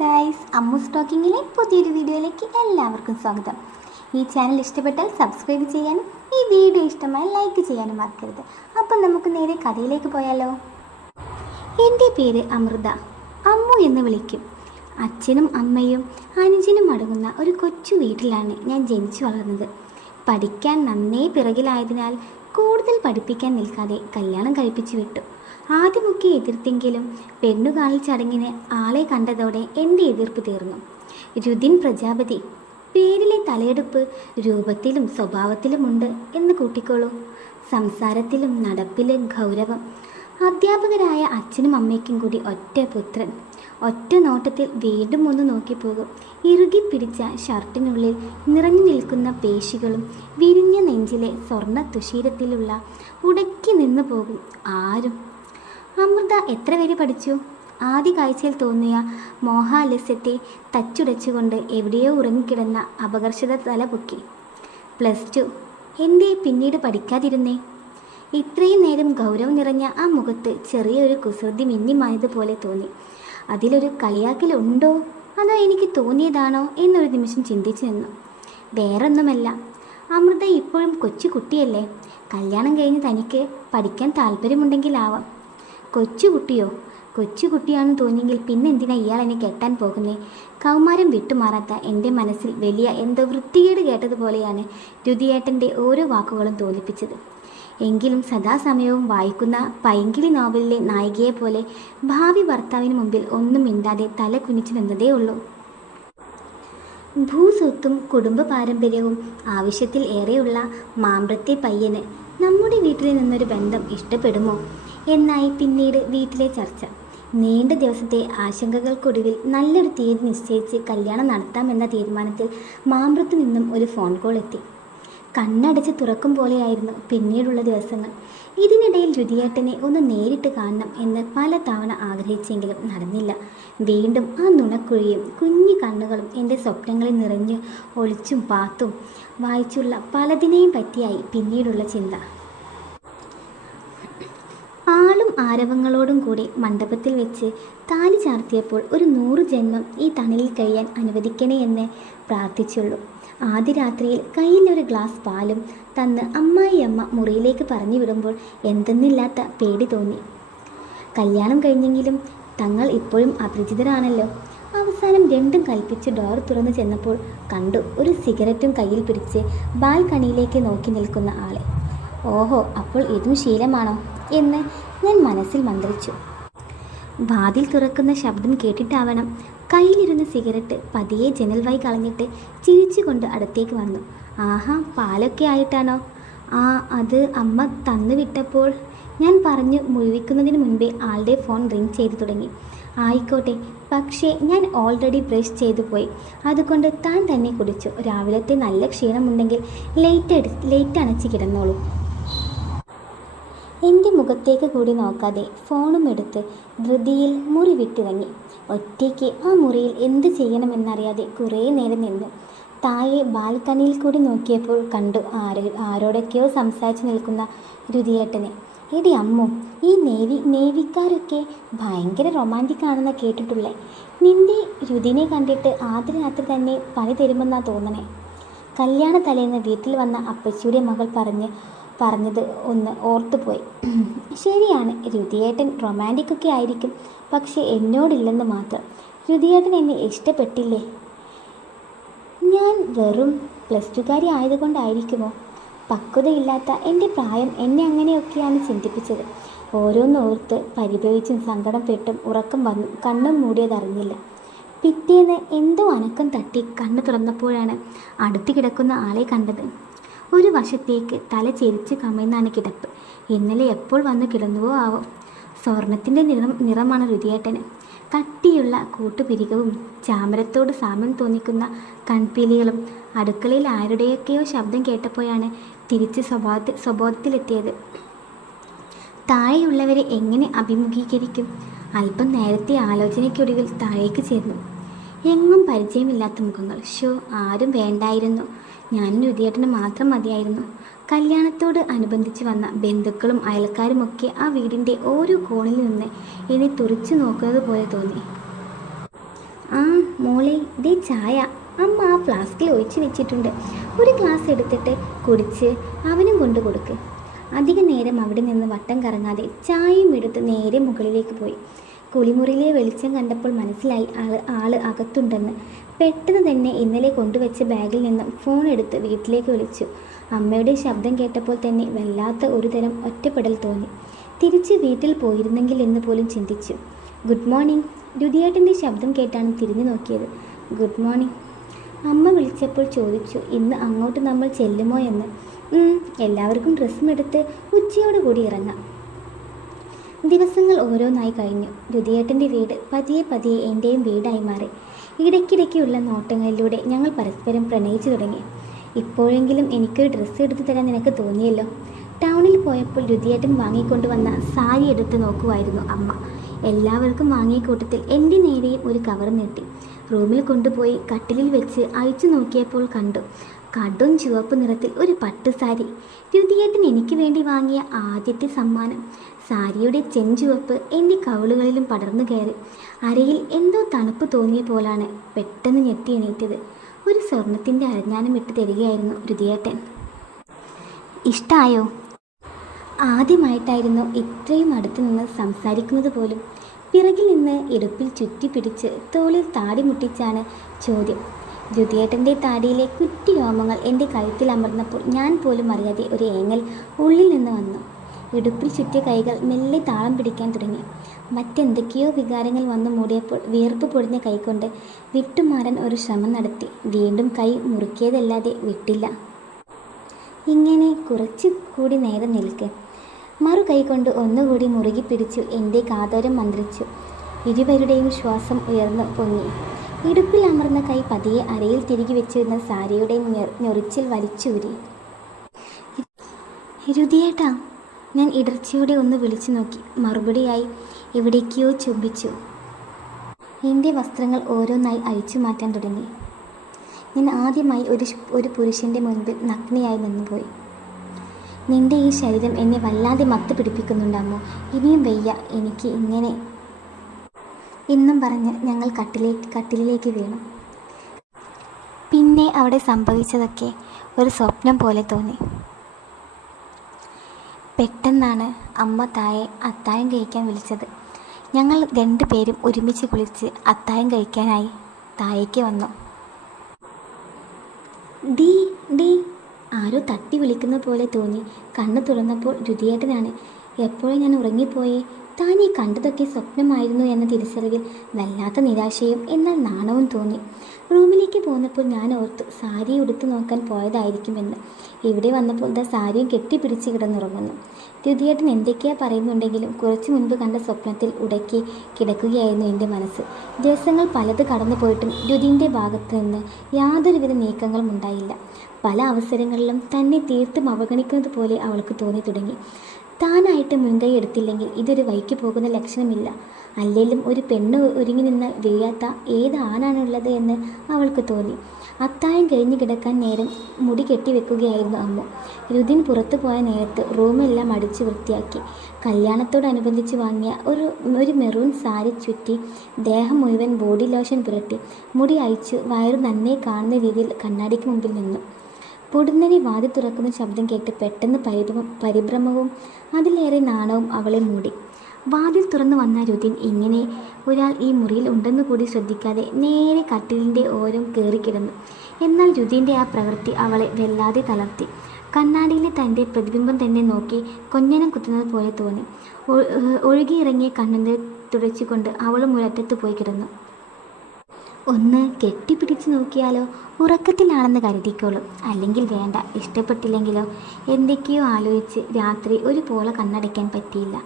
Guys Ammu സ്റ്റോക്കിങ്ങിലെ പുതിയൊരു വീഡിയോയിലേക്ക് എല്ലാവർക്കും സ്വാഗതം. ഈ ചാനൽ ഇഷ്ടപ്പെട്ടാൽ സബ്സ്ക്രൈബ് ചെയ്യാനും ഈ വീഡിയോ ഇഷ്ടമായി ലൈക്ക് ചെയ്യാനും മറക്കരുത്. അപ്പം നമുക്ക് നേരെ കഥയിലേക്ക് പോയാലോ? എന്റെ പേര് അമൃത. അമ്മു എന്ന് വിളിക്കും. അച്ഛനും അമ്മയും അനുജനും അടങ്ങുന്ന ഒരു കൊച്ചു വീട്ടിലാണ് ഞാൻ ജനിച്ചു വളർന്നത്. പഠിക്കാൻ നന്നേ പിറകിലായതിനാൽ കൂടുതൽ പഠിപ്പിക്കാൻ നിൽക്കാതെ കല്യാണം കഴിപ്പിച്ചു വിട്ടു. ആദ്യമൊക്കെ എതിർത്തെങ്കിലും പെണ്ണുകാണൽ ചടങ്ങിന് ആളെ കണ്ടതോടെ എന്റെ എതിർപ്പ് തീർന്നു. രുദിൻ പ്രജാപതി പേരിലെ തലയെടുപ്പ് രൂപത്തിലും സ്വഭാവത്തിലുമുണ്ട് എന്ന് കൂട്ടിക്കോളൂ. സംസാരത്തിലും നടപ്പിലും ഗൗരവം. അധ്യാപകരായ അച്ഛനും അമ്മയ്ക്കും കൂടി ഒറ്റ പുത്രൻ. ഒറ്റ നോട്ടത്തിൽ വീണ്ടും ഒന്ന് നോക്കിപ്പോകും ഇറുകി പിടിച്ച ഷർട്ടിനുള്ളിൽ നിറഞ്ഞു നിൽക്കുന്ന പേശികളും വിരിഞ്ഞ നെഞ്ചിലെ സ്വർണ തുഷീരത്തിലുള്ള ഉടക്കി നിന്നു പോകും ആരും. അമൃത എത്ര വരെ പഠിച്ചു? ആദ്യ കാഴ്ചയിൽ തോന്നിയ മോഹാലസ്യത്തെ തച്ചുടച്ചുകൊണ്ട് എവിടെയോ ഉറങ്ങിക്കിടന്ന അപകർഷത തല പൊക്കി. Plus two. എന്തേ പിന്നീട് പഠിക്കാതിരുന്നേ? ഇത്രയും നേരം ഗൗരവം നിറഞ്ഞ ആ മുഖത്ത് ചെറിയൊരു കുസൃതി മിന്നിമായതുപോലെ തോന്നി. അതിലൊരു കളിയാക്കലുണ്ടോ അതോ എനിക്ക് തോന്നിയതാണോ എന്നൊരു നിമിഷം ചിന്തിച്ചു നിന്നു. വേറൊന്നുമല്ല. അമൃത ഇപ്പോഴും കൊച്ചു കുട്ടിയല്ലേ? കല്യാണം കഴിഞ്ഞ് തനിക്ക് പഠിക്കാൻ താല്പര്യമുണ്ടെങ്കിലാവാം. കൊച്ചുകുട്ടിയോ? കൊച്ചുകുട്ടിയാണെന്ന് തോന്നിയെങ്കിൽ പിന്നെ എന്തിനാ ഇയാൾ എന്നെ കെട്ടാൻ പോകുന്നേ? കൗമാരം വിട്ടുമാറാത്ത എന്റെ മനസ്സിൽ വലിയ എന്തോ വൃത്തികേട് കേട്ടതുപോലെയാണ് രുതിയേട്ടന്റെ ഓരോ വാക്കുകളും തോന്നിപ്പിച്ചത്. എങ്കിലും സദാസമയവും വായിക്കുന്ന പൈങ്കിളി നോവലിലെ നായികയെ പോലെ ഭാവി ഭർത്താവിന് മുമ്പിൽ ഒന്നും മിണ്ടാതെ തല കുനിച്ചു നിന്നതേ ഉള്ളൂ. ഭൂസ്വത്തും കുടുംബ പാരമ്പര്യവും ആവശ്യത്തിൽ ഏറെയുള്ള മാമ്പ്രത്തെ പയ്യന് നമ്മുടെ വീട്ടിൽ നിന്നൊരു ബന്ധം ഇഷ്ടപ്പെടുമോ? എന്നായി പിന്നീട് വീട്ടിലെ ചർച്ച. നീണ്ട ദിവസത്തെ ആശങ്കകൾക്കൊടുവിൽ നല്ലൊരു തീയതി നിശ്ചയിച്ച് കല്യാണം നടത്താമെന്ന തീരുമാനത്തിൽ മാമ്പ്രത്തു നിന്നും ഒരു ഫോൺ കോൾ എത്തി. കണ്ണടച്ച് തുറക്കും പോലെയായിരുന്നു പിന്നീടുള്ള ദിവസങ്ങൾ. ഇതിനിടയിൽ രുതിയേട്ടനെ ഒന്ന് നേരിട്ട് കാണണം എന്ന് പല തവണ ആഗ്രഹിച്ചെങ്കിലും നടന്നില്ല. വീണ്ടും ആ നുണക്കുഴിയും കുഞ്ഞു കണ്ണുകളും എന്റെ സ്വപ്നങ്ങളിൽ നിറഞ്ഞ് ഒളിച്ചും പാത്തും വായിച്ചുള്ള പലതിനെയും പറ്റിയായി പിന്നീടുള്ള ചിന്ത. ആളും ആരവങ്ങളോടും കൂടി മണ്ഡപത്തിൽ വെച്ച് താലി ചാർത്തിയപ്പോൾ ഒരു നൂറ് ജന്മം ഈ തണലിൽ കഴിയാൻ അനുവദിക്കണേ എന്ന് പ്രാർത്ഥിച്ചുള്ളൂ. ആദ്യ രാത്രിയിൽ കയ്യിൽ ഒരു ഗ്ലാസ് പാലും തന്ന് അമ്മായിയമ്മ മുറിയിലേക്ക് പറഞ്ഞു വിടുമ്പോൾ എന്തെന്നില്ലാത്ത പേടി തോന്നി. കല്യാണം കഴിഞ്ഞെങ്കിലും തങ്ങൾ ഇപ്പോഴും അപരിചിതരാണല്ലോ. അവസാനം രണ്ടും കൽപ്പിച്ച് ഡോർ തുറന്നു ചെന്നപ്പോൾ കണ്ടു ഒരു സിഗരറ്റും കയ്യിൽ പിടിച്ച് ബാൽക്കണിയിലേക്ക് നോക്കി നിൽക്കുന്ന ആളെ. ഓഹോ അപ്പോൾ ഇതും ശീലമാണോ? എന്ന് ഞാൻ മനസ്സിൽ മന്ത്രിച്ചു. വാതിൽ തുറക്കുന്ന ശബ്ദം കേട്ടിട്ടാവണം. കയ്യിലിരുന്ന സിഗരറ്റ് പതിയെ ജനൽ കളഞ്ഞിട്ട് കളഞ്ഞിട്ട് ചിരിച്ചുകൊണ്ട് അടുത്തേക്ക് വന്നു. ആഹാ പാലൊക്കെ ആയിട്ടാണോ? ആ അത് അമ്മ തന്നു വിട്ടപ്പോൾ ഞാൻ പറഞ്ഞു മുഴുവിക്കുന്നതിന് മുൻപേ ആളുടെ ഫോൺ റിങ് ചെയ്തു തുടങ്ങി. ആയിക്കോട്ടെ പക്ഷേ ഞാൻ ഓൾറെഡി ബ്രഷ് ചെയ്തു പോയി. അതുകൊണ്ട് താൻ തന്നെ കുടിച്ചു. രാവിലത്തെ നല്ല ക്ഷീണമുണ്ടെങ്കിൽ ലേറ്റ് എടു ലേറ്റ് അണച്ച് കിടന്നോളൂ. എന്റെ മുഖത്തേക്ക് കൂടി നോക്കാതെ ഫോണും എടുത്ത് ധൃതിയിൽ മുറി വിട്ടിറങ്ങി ഒറ്റയ്ക്ക് ആ മുറിയിൽ എന്ത് ചെയ്യണമെന്നറിയാതെ കുറേ നേരം നിന്നു. താഴെ ബാൽക്കണിയിൽ കൂടി നോക്കിയപ്പോൾ കണ്ടു ആരോ ആരോടൊക്കെയോ സംസാരിച്ചു നിൽക്കുന്ന രുതിയേട്ടനെ എടി അമ്മു ഈ നേവി നേവിക്കാരൊക്കെ ഭയങ്കര റൊമാന്റിക് ആണെന്ന് കേട്ടിട്ടുള്ളേ. നിന്റെ രുതിനെ കണ്ടിട്ട് ആദ്യ രാത്രി തന്നെ പണി തരുമെന്നാണ് തോന്നണേ. കല്യാണ തലേന്ന് വീട്ടിൽ വന്ന അപ്പച്ചിയുടെ മകൾ പറഞ്ഞ് പറഞ്ഞത് ഒന്ന് ഓർത്തുപോയി. ശരിയാണ് രുതിയേട്ടൻ റൊമാന്റിക് ഒക്കെ ആയിരിക്കും പക്ഷെ എന്നോടില്ലെന്ന് മാത്രം. രുതിയേട്ടൻ എന്നെ ഇഷ്ടപ്പെട്ടില്ലേ? ഞാൻ വെറും പ്ലസ് ടുകാരി ആയതുകൊണ്ടായിരിക്കുമോ? പക്വതയില്ലാത്ത എന്റെ പ്രായം എന്നെ അങ്ങനെയൊക്കെയാണ് ചിന്തിപ്പിച്ചത്. ഓരോന്നോർത്ത് പരിഭവിച്ചും സങ്കടപ്പെട്ടും ഉറക്കം വന്നു. കണ്ണും മൂടിയതറിഞ്ഞില്ല പിറ്റേന്ന് എന്തോ അനക്കം തട്ടി കണ്ണു തുറന്നപ്പോഴാണ് അടുത്ത് കിടക്കുന്ന ആളെ കണ്ടത്. ഒരു വശത്തേക്ക് തല ചെരിച്ച് കമയുന്നാണ് കിടപ്പ്. ഇന്നലെ എപ്പോൾ വന്ന് കിടന്നുവോ ആവോ? സ്വർണത്തിന്റെ നിറം നിറമാണ് രുതിയേട്ടന് കട്ടിയുള്ള കൂട്ടുപിരികവും ചാമരത്തോട് സാമ്യം തോന്നിക്കുന്ന കൺപീലികളും അടുക്കളയിൽ ആരുടെയൊക്കെയോ ശബ്ദം കേട്ടപ്പോഴാണ് തിരിച്ച് സ്വഭാവത്തിൽ സ്വബോധത്തിലെത്തിയത്. താഴെയുള്ളവരെ എങ്ങനെ അഭിമുഖീകരിക്കും? അല്പം നേരത്തെ ആലോചനയ്ക്കൊടുവിൽ താഴേക്ക് ചേർന്നു. എങ്ങും പരിചയമില്ലാത്ത മുഖങ്ങൾ. ഷോ ആരും വേണ്ടായിരുന്നു. ഞാനും രുതിയേട്ടന് മാത്രം മതിയായിരുന്നു. കല്യാണത്തോട് അനുബന്ധിച്ച് വന്ന ബന്ധുക്കളും അയൽക്കാരുമൊക്കെ ആ വീടിന്റെ ഓരോ കോണിൽ നിന്ന് എന്നെ തുറച്ചു നോക്കുന്നത് പോലെ തോന്നി. ആ മോളെ ഇതേ ചായ. അമ്മ ആ ഫ്ലാസ്കിൽ ഒഴിച്ച് വെച്ചിട്ടുണ്ട്. ഒരു ഗ്ലാസ് എടുത്തിട്ട് കുടിച്ച് അവനും കൊണ്ടു കൊടുക്ക്. അധിക നേരം അവിടെ നിന്ന് വട്ടം കറങ്ങാതെ ചായയും എടുത്ത് നേരെ മുകളിലേക്ക് പോയി. കുളിമുറിയിലെ വെളിച്ചം കണ്ടപ്പോൾ മനസ്സിലായി ആൾ ആൾ അകത്തുണ്ടെന്ന്. പെട്ടെന്ന് തന്നെ ഇന്നലെ കൊണ്ടുവച്ച ബാഗിൽ നിന്നും ഫോൺ എടുത്ത് വീട്ടിലേക്ക് വിളിച്ചു. അമ്മയുടെ ശബ്ദം കേട്ടപ്പോൾ തന്നെ വല്ലാത്ത ഒരു തരം ഒറ്റപ്പെടൽ തോന്നി. തിരിച്ച് വീട്ടിൽ പോയിരുന്നെങ്കിൽ എന്ന് പോലും ചിന്തിച്ചു. Good morning. രുതിയേട്ടന്റെ ശബ്ദം കേട്ടാണ് തിരിഞ്ഞു നോക്കിയത്. Good morning. അമ്മ വിളിച്ചപ്പോൾ ചോദിച്ചു ഇന്ന് അങ്ങോട്ട് നമ്മൾ ചെല്ലുമോ എന്ന്? "ഉം, എല്ലാവർക്കും ഡ്രസ്സും എടുത്ത് ഉച്ചയോടുകൂടി ഇറങ്ങാം. ദിവസങ്ങൾ ഓരോന്നായി കഴിഞ്ഞു. രുതിയേട്ടന്റെ വീട് പതിയെ പതിയെ എന്റെയും വീടായി മാറി. ഇടയ്ക്കിടയ്ക്കുള്ള നോട്ടങ്ങളിലൂടെ ഞങ്ങൾ പരസ്പരം പ്രണയിച്ചു തുടങ്ങി. ഇപ്പോഴെങ്കിലും എനിക്കൊരു ഡ്രസ്സ് എടുത്തു തരാൻ നിനക്ക് തോന്നിയല്ലോ? ടൗണിൽ പോയപ്പോൾ രുതിയേട്ടൻ വാങ്ങിക്കൊണ്ടുവന്ന സാരി എടുത്ത് നോക്കുമായിരുന്നു അമ്മ. എല്ലാവർക്കും വാങ്ങിയ കൂട്ടത്തിൽ എന്റെ നേരെയും ഒരു കവർ നീട്ടി. റൂമിൽ കൊണ്ടുപോയി കട്ടിലിൽ വെച്ച് അയച്ചു നോക്കിയപ്പോൾ കണ്ടു. കടും ചുവപ്പ് നിറത്തിൽ ഒരു പട്ട് സാരി. രുതിയേട്ടൻ എനിക്ക് വേണ്ടി വാങ്ങിയ ആദ്യത്തെ സമ്മാനം. സാരിയുടെ ചെഞ്ചുവപ്പ് എന്റെ കവിളുകളിലും പടർന്നു കയറി. അരയിൽ എന്തോ തണുപ്പ് തോന്നിയ പോലാണ് പെട്ടെന്ന് ഞെട്ടി എണീറ്റത്. ഒരു സ്വർണത്തിന്റെ അരഞ്ഞാനം ഇട്ട് തരികയായിരുന്നു രുതിയേട്ടൻ. ഇഷ്ടായോ? ആദ്യമായിട്ടായിരുന്നു ഇത്രയും അടുത്ത് നിന്ന് സംസാരിക്കുന്നത് പോലും. പിറകിൽ നിന്ന് ഇടുപ്പിൽ ചുറ്റിപ്പിടിച്ച് തോളിൽ താടി മുട്ടിച്ചാണ് ചോദ്യം. ദ്യുതിയേട്ടന്റെ താടിയിലെ കുറ്റി രോമങ്ങൾ എന്റെ കഴുത്തിൽ അമർന്നപ്പോൾ ഞാൻ പോലും അറിയാതെ ഒരു ഏങ്ങൽ ഉള്ളിൽ നിന്ന് വന്നു. ഇടുപ്പിൽ ചുറ്റിയ കൈകൾ മെല്ലെ താളം പിടിക്കാൻ തുടങ്ങി. മറ്റെന്തൊക്കെയോ വികാരങ്ങൾ വന്നു മൂടിയപ്പോൾ വിയർപ്പ് പൊടിഞ്ഞ കൈകൊണ്ട് വിട്ടുമാറാൻ ഒരു ശ്രമം നടത്തി. വീണ്ടും കൈ മുറുക്കിയതല്ലാതെ വിട്ടില്ല. ഇങ്ങനെ കുറച്ച് കൂടി നേരം നിൽക്ക്. മറു കൈകൊണ്ട് ഒന്നുകൂടി മുറുകി പിടിച്ചു എന്റെ കാതോരം മന്ത്രിച്ചു. ഇരുവരുടെയും ശ്വാസം ഉയർന്നു പൊങ്ങി. ഇടുപ്പിൽ അമർന്ന കൈ പതിയെ അരയിൽ തിരികെ വെച്ചിരുന്ന സാരിയുടെ ഞൊറിച്ചിൽ വലിച്ചൂരി. രുതിയേട്ടാ ഞാൻ ഇടർച്ചയോടെ ഒന്ന് വിളിച്ചു നോക്കി. മറുപടിയായി എവിടേക്കോ ചുംബിച്ചു. എന്റെ വസ്ത്രങ്ങൾ ഓരോന്നായി അഴിച്ചു മാറ്റാൻ തുടങ്ങി. ഞാൻ ആദ്യമായി ഒരു ഒരു പുരുഷന്റെ മുൻപിൽ നഗ്നയായി നിന്നുപോയി. നിന്റെ ഈ ശരീരം എന്നെ വല്ലാതെ മത്ത് പിടിപ്പിക്കുന്നുണ്ടമ്മോ? ഇനിയും വയ്യ എനിക്ക് ഇങ്ങനെ. എന്നും പറഞ്ഞ് ഞങ്ങൾ കട്ടിലേ കട്ടിലിലേക്ക് വീണു. പിന്നെ അവിടെ സംഭവിച്ചതൊക്കെ ഒരു സ്വപ്നം പോലെ തോന്നി. പെട്ടെന്നാണ് അമ്മ തായെ അത്തായം കഴിക്കാൻ വിളിച്ചത്. ഞങ്ങൾ രണ്ടുപേരും ഒരുമിച്ച് കുളിച്ച് അത്തായം കഴിക്കാനായി താഴേക്ക് വന്നു. ഡീ ആരോ തട്ടി വിളിക്കുന്ന പോലെ തോന്നി. കണ്ണു തുറന്നപ്പോൾ രുതിയേട്ടനാണ്. എപ്പോഴും ഞാൻ ഉറങ്ങിപ്പോയേ? താൻ ഈ കണ്ടതൊക്കെ സ്വപ്നമായിരുന്നു എന്ന തിരിച്ചറിവിൽ വല്ലാത്ത നിരാശയും എന്നാൽ നാണവും തോന്നി. റൂമിലേക്ക് പോന്നപ്പോൾ ഞാൻ ഓർത്തു സാരി ഉടുത്തു നോക്കാൻ പോയതായിരിക്കുമെന്ന്. ഇവിടെ വന്നപ്പോൾ ദാ സാരിയും കെട്ടിപ്പിടിച്ച് കിടന്നുറങ്ങുന്നു. രുതിയേട്ടൻ എന്തൊക്കെയാ പറയുന്നുണ്ടെങ്കിലും കുറച്ചു മുൻപ് കണ്ട സ്വപ്നത്തിൽ ഉടക്കി കിടക്കുകയായിരുന്നു എന്റെ മനസ്സ്. ദിവസങ്ങൾ പലത് കടന്നു പോയിട്ടും രുതിന്റെ ഭാഗത്ത് നിന്ന് യാതൊരുവിധ നീക്കങ്ങളും ഉണ്ടായില്ല. പല അവസരങ്ങളിലും തന്നെ തീർത്തും അവഗണിക്കുന്നത് പോലെ അവൾക്ക് തോന്നി തുടങ്ങി. താനായിട്ട് മുൻകൈ എടുത്തില്ലെങ്കിൽ ഇതൊരു വഴിക്ക് പോകുന്ന ലക്ഷണമില്ല. അല്ലെങ്കിലും ഒരു പെണ്ണ് ഒരുങ്ങി നിന്നാൽ വീഴാത്ത ഏത് ആണാണുള്ളത് എന്ന് അവൾക്ക് തോന്നി. അത്തായം കഴിഞ്ഞ് കിടക്കാൻ നേരം മുടി കെട്ടിവെക്കുകയായിരുന്നു അമ്മ. രുദിൻ പുറത്തു പോയ നേരത്ത് റൂമെല്ലാം അടിച്ചു വൃത്തിയാക്കി. കല്യാണത്തോടനുബന്ധിച്ച് വാങ്ങിയ ഒരു ഒരു മെറൂൺ സാരി ചുറ്റി ദേഹം മുഴുവൻ ബോഡി ലോഷൻ പുരട്ടി. മുടി അയച്ചു വയറ് നന്നേ കാണുന്ന രീതിയിൽ കണ്ണാടിക്ക് മുമ്പിൽ നിന്നു. പൊടുന്നനെ വാതി തുറക്കുന്ന ശബ്ദം കേട്ട് പെട്ടെന്ന് പരിഭ്രമ പരിഭ്രമവും അതിലേറെ നാണവും അവളെ മൂടി. വാതിൽ തുറന്നു വന്ന രുതിൻ ഇങ്ങനെ ഒരാൾ ഈ മുറിയിൽ ഉണ്ടെന്ന് കൂടി ശ്രദ്ധിക്കാതെ നേരെ കട്ടിലിന്റെ ഓരം കയറിക്കിടന്നു എന്നാൽ രുതിന്റെ ആ പ്രവൃത്തി അവളെ വല്ലാതെ തളർത്തി. കണ്ണാടിയിലെ തന്റെ പ്രതിബിംബം തന്നെ നോക്കി കൊഞ്ഞനം കുത്തുന്നത് പോലെ തോന്നി. ഒഴുകിയിറങ്ങിയ കണ്ണുനീർ തുടച്ചുകൊണ്ട് അവളും ഒരറ്റത്ത് പോയി കിടന്നു. ഒന്ന് കെട്ടിപ്പിടിച്ച് നോക്കിയാലോ ഉറക്കത്തിലാണെന്ന് കരുതിക്കോളും. അല്ലെങ്കിൽ വേണ്ട ഇഷ്ടപ്പെട്ടില്ലെങ്കിലോ. എന്തൊക്കെയോ ആലോചിച്ച് രാത്രി ഒരു പോലെ കണ്ണടയ്ക്കാൻ പറ്റിയില്ല.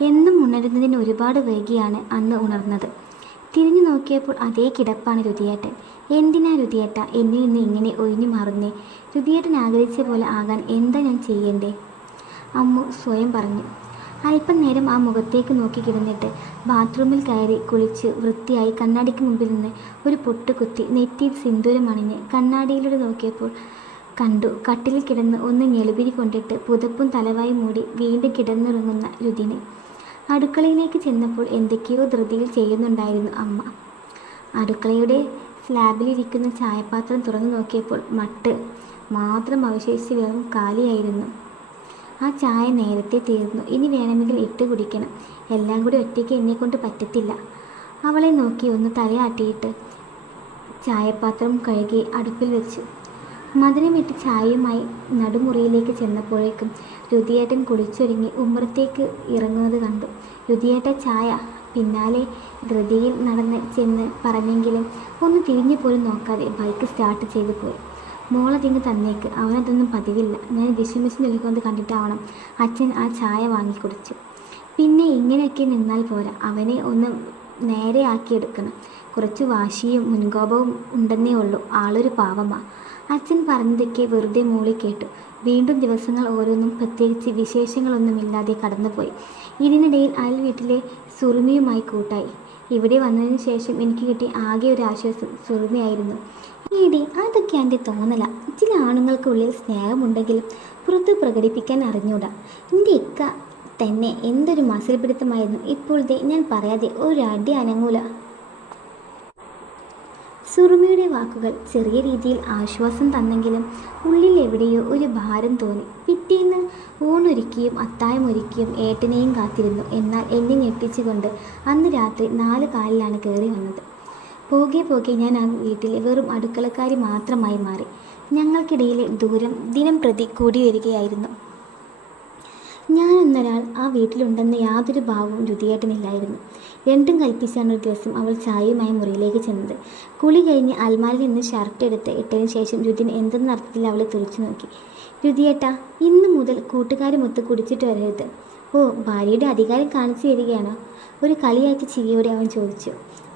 എന്നും ഉണരുന്നതിന് ഒരുപാട് വൈകിയാണ് അന്ന് ഉണർന്നത്. തിരിഞ്ഞു നോക്കിയപ്പോൾ അതേ കിടപ്പാണ് രുതിയേട്ടൻ. എന്തിനാ രുതിയേട്ട എന്നിൽ നിന്ന് ഇങ്ങനെ ഒഴിഞ്ഞു മാറുന്നേ? രുതിയേട്ടൻ ആഗ്രഹിച്ച പോലെ ആകാൻ എന്താ ഞാൻ ചെയ്യേണ്ടേ? അമ്മു സ്വയം പറഞ്ഞു. അല്പം നേരം ആ മുഖത്തേക്ക് നോക്കി കിടന്നിട്ട് ബാത്റൂമിൽ കയറി കുളിച്ച് വൃത്തിയായി കണ്ണാടിക്ക് മുമ്പിൽ നിന്ന് ഒരു പൊട്ട് കുത്തി നെറ്റിയിൽ സിന്ദൂരം അണിഞ്ഞ് കണ്ണാടിയിലൂടെ നോക്കിയപ്പോൾ കണ്ടു കട്ടിലിൽ കിടന്ന് ഒന്ന് ഞെളുപിരി കൊണ്ടിട്ട് പുതപ്പും തലവായി മൂടി വീണ്ടും കിടന്നുറങ്ങുന്ന രുതിന്. അടുക്കളയിലേക്ക് ചെന്നപ്പോൾ എന്തൊക്കെയോ ധൃതിയിൽ ചെയ്യുന്നുണ്ടായിരുന്നു അമ്മ. അടുക്കളയുടെ സ്ലാബിലിരിക്കുന്ന ചായപാത്രം തുറന്നു നോക്കിയപ്പോൾ മട്ട് മാത്രം അവശേഷിച്ച് വെറും കാലിയായിരുന്നു. ആ ചായ നേരത്തെ തീർന്നു. ഇനി വേണമെങ്കിൽ ഇട്ട് കുടിക്കണം. എല്ലാം കൂടി ഒറ്റയ്ക്ക് എന്നെക്കൊണ്ട് പറ്റത്തില്ല. അവളെ നോക്കി ഒന്ന് തലയാട്ടിയിട്ട് ചായപാത്രം കഴുകി അടുപ്പിൽ വെച്ചു. മധുരമിട്ട് ചായയുമായി നടുമുറിയിലേക്ക് ചെന്നപ്പോഴേക്കും രുതിയേട്ടൻ കുളിച്ചൊരുങ്ങി ഉമ്മറത്തേക്ക് ഇറങ്ങുന്നത് കണ്ടു. രുതിയേട്ട ചായ പിന്നാലെ ധൃതിയിൽ നടന്ന് ചെന്ന് പറഞ്ഞെങ്കിലും ഒന്ന് തിരിഞ്ഞു പോലും നോക്കാതെ ബൈക്ക് സ്റ്റാർട്ട് ചെയ്തു പോയി. മോളതിങ്ങ് തന്നേക്ക്. അവനതൊന്നും പതിവില്ല. ഞാൻ വിഷമിച്ച് നിൽക്കുന്നത് കണ്ടിട്ടാവണം. അച്ഛൻ ആ ചായ വാങ്ങിക്കുടിച്ചു പിന്നെ ഇങ്ങനെയൊക്കെ നിന്നാൽ പോരാ. അവനെ ഒന്ന് നേരെയാക്കിയെടുക്കണം കുറച്ച് വാശിയും മുൻകോപവും ഉണ്ടെന്നേ ഉള്ളൂ. ആളൊരു പാവമാ. അച്ഛൻ പറഞ്ഞതൊക്കെ വെറുതെ മൂളി കേട്ടു. വീണ്ടും ദിവസങ്ങൾ ഓരോന്നും പ്രത്യേകിച്ച് വിശേഷങ്ങളൊന്നുമില്ലാതെ കടന്നുപോയി. ഇതിനിടയിൽ അയൽ വീട്ടിലെ സുറുമിയുമായി കൂട്ടായി. ഇവിടെ വന്നതിന് ശേഷം എനിക്ക് കിട്ടിയ ആകെ ഒരു ആശ്വാസം സുറുമിയായിരുന്നു. ഈടി അതൊക്കെ എന്റെ തോന്നല. ചില ആണുങ്ങൾക്കുള്ളിൽ സ്നേഹമുണ്ടെങ്കിലും പുറത്ത് പ്രകടിപ്പിക്കാൻ അറിഞ്ഞൂടാ. എന്റെ ഇക്ക തന്നെ എന്തൊരു മസിൽ പിടുത്തമായിരുന്നു ഇപ്പോഴത്തെ ഞാൻ പറയാതെ ഒരടി അനങ്ങൂല. സുറുമിയുടെ വാക്കുകൾ ചെറിയ രീതിയിൽ ആശ്വാസം തന്നെങ്കിലും ഉള്ളിൽ എവിടെയോ ഒരു ഭാരം തോന്നി. പിറ്റേന്ന് ഊണൊരുക്കിയും അത്തായമൊരുക്കിയും ഏട്ടനെയും കാത്തിരുന്നു. എന്നാൽ എന്നെ ഞെട്ടിച്ചുകൊണ്ട് അന്ന് രാത്രി നാല് കാലിലാണ് കയറി വന്നത്. പോകെ പോകെ ഞാൻ ആ വീട്ടിലെ വെറും അടുക്കളക്കാരി മാത്രമായി മാറി. ഞങ്ങൾക്കിടയിലെ ദൂരം ദിനം പ്രതി കൂടി വരികയായിരുന്നു. ഞാൻ എന്നൊരാൾ ആ വീട്ടിലുണ്ടെന്ന് യാതൊരു ഭാവവും രുതിയേട്ടനില്ലായിരുന്നു രണ്ടും കൽപ്പിച്ചാണ് ഒരു ദിവസം അവൾ ചായയുമായി മുറിയിലേക്ക് ചെന്നത്. കുളി കഴിഞ്ഞ് അൽമാരിൽ നിന്ന് ഷർട്ട് എടുത്ത് ഇട്ടതിന് ശേഷം രുതിൻ എന്തെന്ന അർത്ഥത്തിൽ അവളെ തുറച്ചു നോക്കി. രുതിയേട്ട ഇന്ന് മുതൽ കൂട്ടുകാരുമൊത്ത് കുടിച്ചിട്ട് വരരുത്. ഓ ഭാര്യയുടെ അധികാരം കാണിച്ചു തരികയാണോ? ഒരു കളിയാക്കി ചിരിയോടെ അവൻ ചോദിച്ചു.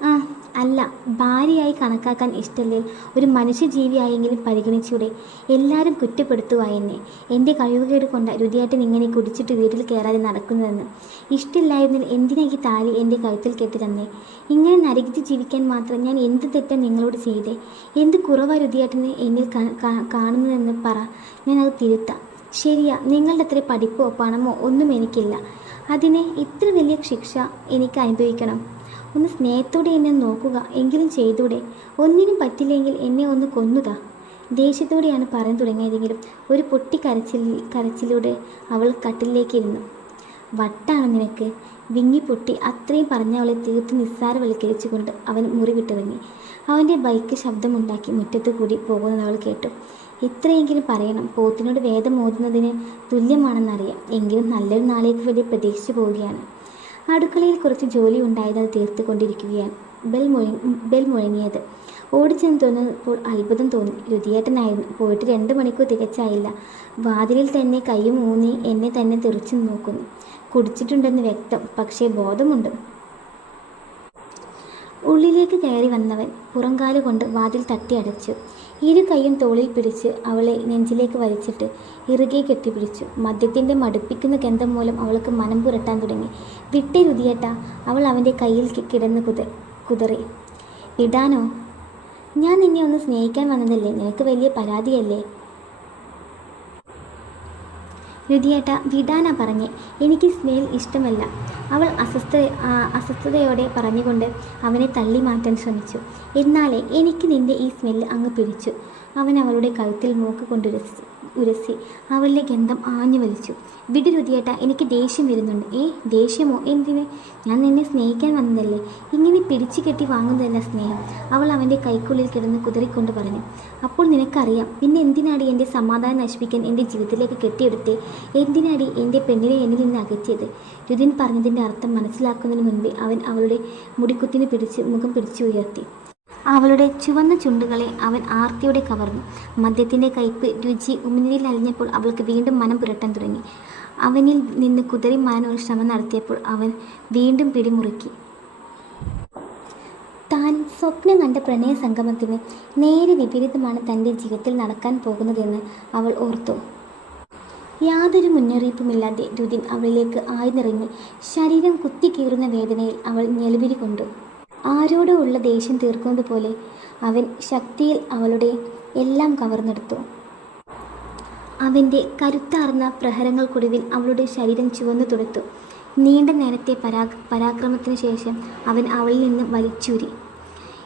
ആ അല്ല ഭാര്യയായി കണക്കാക്കാൻ ഇഷ്ടമല്ലേ? ഒരു മനുഷ്യജീവിയായെങ്കിലും പരിഗണിച്ചൂടെ? എല്ലാവരും കുറ്റപ്പെടുത്തുക എന്നെ. എന്റെ കഴിവുകേട് കൊണ്ട് രുതിയായിട്ട് ഇങ്ങനെ കുടിച്ചിട്ട് വീട്ടിൽ കയറാതെ നടക്കുന്നതെന്ന്. ഇഷ്ടമില്ലായിരുന്നെങ്കിൽ എന്തിനാ ഈ താലി എന്റെ കഴുത്തിൽ കെട്ടി തന്നെ? ഇങ്ങനെ നരകിച്ച് ജീവിക്കാൻ മാത്രം ഞാൻ എന്ത് തെറ്റാണ് നിങ്ങളോട് ചെയ്തേ? എന്ത് കുറവാ രുതിയായിട്ടെന്ന് എന്നിൽ കാണുന്നതെന്ന് പറ. ഞാൻ അത് തിരുത്താം. ശരിയാ നിങ്ങളുടെ അത്ര പഠിപ്പോ പണമോ ഒന്നും എനിക്കില്ല. അതിനെ ഇത്ര വലിയ ശിക്ഷ എനിക്ക് അനുഭവിക്കണം. ഒന്ന് സ്നേഹത്തോടെ എന്നെ നോക്കുക എങ്കിലും ചെയ്തൂടെ? ഒന്നിനും പറ്റില്ലെങ്കിൽ എന്നെ ഒന്ന് കൊന്നുക ദേഷ്യത്തോടെയാണ് പറഞ്ഞു തുടങ്ങിയതെങ്കിലും ഒരു പൊട്ടി കരച്ചിൽ കരച്ചിലൂടെ അവൾ കട്ടിലേക്ക് ഇരുന്നു വട്ടാണ് നിനക്ക്? വിങ്ങി പൊട്ടി അത്രയും പറഞ്ഞ അവളെ തീർത്ത് നിസ്സാരവൽക്കരിച്ചുകൊണ്ട് അവൻ മുറി വിട്ടിറങ്ങി. അവന്റെ ബൈക്ക് ശബ്ദമുണ്ടാക്കി മുറ്റത്ത് കൂടി പോകുന്നത് അവൾ കേട്ടു. ഇത്രയെങ്കിലും പറയണം. പോത്തിനോട് വേദം ഓതുന്നതിന് തുല്യമാണെന്നറിയാം. എങ്കിലും നല്ലൊരു നാളേക്ക് വേണ്ടി പ്രതീക്ഷിച്ചു പോവുകയാണ്. അടുക്കളയിൽ കുറച്ച് ജോലി ഉണ്ടായതാൽ തീർത്തു തീർത്ത് കൊണ്ടിരിക്കുകയാണ് ബെൽ മുഴങ്ങി ബെൽ മുഴങ്ങിയത്. ഓടിച്ചെന്ന് തോന്നുമ്പോൾ അത്ഭുതം തോന്നി. രുതിയേട്ടനായിരുന്നു. പോയിട്ട് രണ്ട് മണിക്കൂർ തികച്ചായില്ല. വാതിലിൽ തന്നെ കൈയും ഊന്നി എന്നെ തന്നെ തെറിച്ചു നോക്കുന്നു. കുടിച്ചിട്ടുണ്ടെന്ന് വ്യക്തം. പക്ഷേ ബോധമുണ്ട്. ഉള്ളിലേക്ക് കയറി വന്നവൻ പുറംകാലുകൊണ്ട് വാതിൽ തട്ടി അടച്ചു. ഇരു കൈയും തോളിൽ പിടിച്ച് അവളെ നെഞ്ചിലേക്ക് വലിച്ചിട്ട് ഇറുകെ കെട്ടിപ്പിടിച്ചു. മദ്യത്തിന്റെ മടുപ്പിക്കുന്ന ഗന്ധം മൂലം അവൾക്ക് മനം പുരട്ടാൻ തുടങ്ങി. വിട്ടേ രുതിയേട്ട അവൾ അവന്റെ കയ്യിൽ കിടന്ന് കുത കുതറി. വിടാനോ ഞാൻ നിന്നെ ഒന്ന് സ്നേഹിക്കാൻ വന്നതല്ലേ? നിനക്ക് വലിയ പരാതിയല്ലേ? രുതിയേട്ട വിധാന പറഞ്ഞേ എനിക്ക് സ്മെൽ ഇഷ്ടമല്ല. അവൾ അസ്വസ്ഥ അസ്വസ്ഥതയോടെ പറഞ്ഞുകൊണ്ട് അവനെ തള്ളി മാറ്റാൻ ശ്രമിച്ചു. എന്നാലേ എനിക്ക് നിന്റെ ഈ സ്മെല്ല് അങ്ങ് പിടിച്ചു. അവൻ അവളുടെ കഴുത്തിൽ മൂക്ക് കൊണ്ട് ഉരസി അവളുടെ ഗന്ധം ആഞ്ഞു വലിച്ചു. വിടരുതിയേട്ട എനിക്ക് ദേഷ്യം വരുന്നുണ്ട്. ഏ ദേഷ്യമോ? എന്തിന്? ഞാൻ നിന്നെ സ്നേഹിക്കാൻ വന്നതല്ലേ? ഇങ്ങനെ പിടിച്ചു കെട്ടി വാങ്ങുന്നതല്ല സ്നേഹം. അവൾ അവന്റെ കൈക്കുള്ളിൽ കിടന്ന് കുതിറിക്കൊണ്ട് പറഞ്ഞു. അപ്പോൾ നിനക്കറിയാം പിന്നെ എന്തിനാടി എന്റെ സമാധാനം നശിപ്പിക്കാൻ എന്റെ ജീവിതത്തിലേക്ക് കെട്ടിയെടുത്ത്? എന്തിനാടി എന്റെ പെണ്ണിനെ എന്നിൽ നിന്ന് അകറ്റിയത്? രുതിൻ പറഞ്ഞതിന്റെ അർത്ഥം മനസ്സിലാക്കുന്നതിന് മുൻപേ അവൻ അവളുടെ മുടിക്കുത്തിന് പിടിച്ച് മുഖം പിടിച്ചു ഉയർത്തി. അവളുടെ ചുവന്ന ചുണ്ടുകളെ അവൻ ആർത്തിയോടെ കവർന്നു. മദ്യത്തിന്റെ കയ്പ് രുചി ഉമിനീരിൽ അലിഞ്ഞപ്പോൾ അവൾക്ക് വീണ്ടും മനം പുരട്ടാൻ തുടങ്ങി. അവനിൽ നിന്ന് കുതിരി മാനൊരു ശ്രമം നടത്തിയപ്പോൾ അവൻ വീണ്ടും പിടിമുറുക്കി. താൻ സ്വപ്നം കണ്ട പ്രണയ സംഗമത്തിന് നേരെ വിപരീതമാണ് തന്റെ ജീവിതത്തിൽ നടക്കാൻ പോകുന്നതെന്ന് അവൾ ഓർത്തു. യാതൊരു മുന്നറിയിപ്പുമില്ലാതെ രുദിൻ അവളിലേക്ക് ആയിനിറങ്ങി ശരീരം കുത്തിക്കീറുന്ന വേദനയിൽ അവൾ ഞെളിവിരി കൊണ്ടു. ആരോടോ ഉള്ള ദേഷ്യം തീർക്കുന്നത് പോലെ അവൻ ശക്തിയിൽ അവളുടെ എല്ലാം കവർന്നെടുത്തു. അവന്റെ കരുത്താർന്ന പ്രഹരങ്ങൾക്കൊടുവിൽ അവളുടെ ശരീരം ചുവന്നു തുടുത്തു. നീണ്ട നേരത്തെ പരാ പരാക്രമത്തിന് ശേഷം അവൻ അവളിൽ നിന്ന് വലിച്ചൂരി.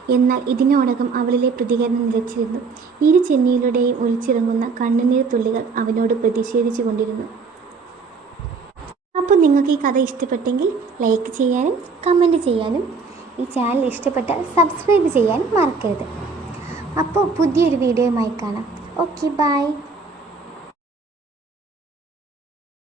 എന്നാൽ ഇതിനോടകം അവളിലെ പ്രതികരണം നിലച്ചിരുന്നു. ഇരു ചെന്നിയിലൂടെയും ഒലിച്ചിറങ്ങുന്ന കണ്ണുനീർ തുള്ളികൾ അവനോട് പ്രതിഷേധിച്ചു കൊണ്ടിരുന്നു. അപ്പോൾ നിങ്ങൾക്ക് ഈ കഥ ഇഷ്ടപ്പെട്ടെങ്കിൽ ലൈക്ക് ചെയ്യാനും കമന്റ് ചെയ്യാനും ഈ ചാനൽ ഇഷ്ടപ്പെട്ടാൽ സബ്സ്ക്രൈബ് ചെയ്യാൻ മറക്കരുത്. അപ്പോൾ പുതിയൊരു വീഡിയോയുമായി കാണാം. Okay bye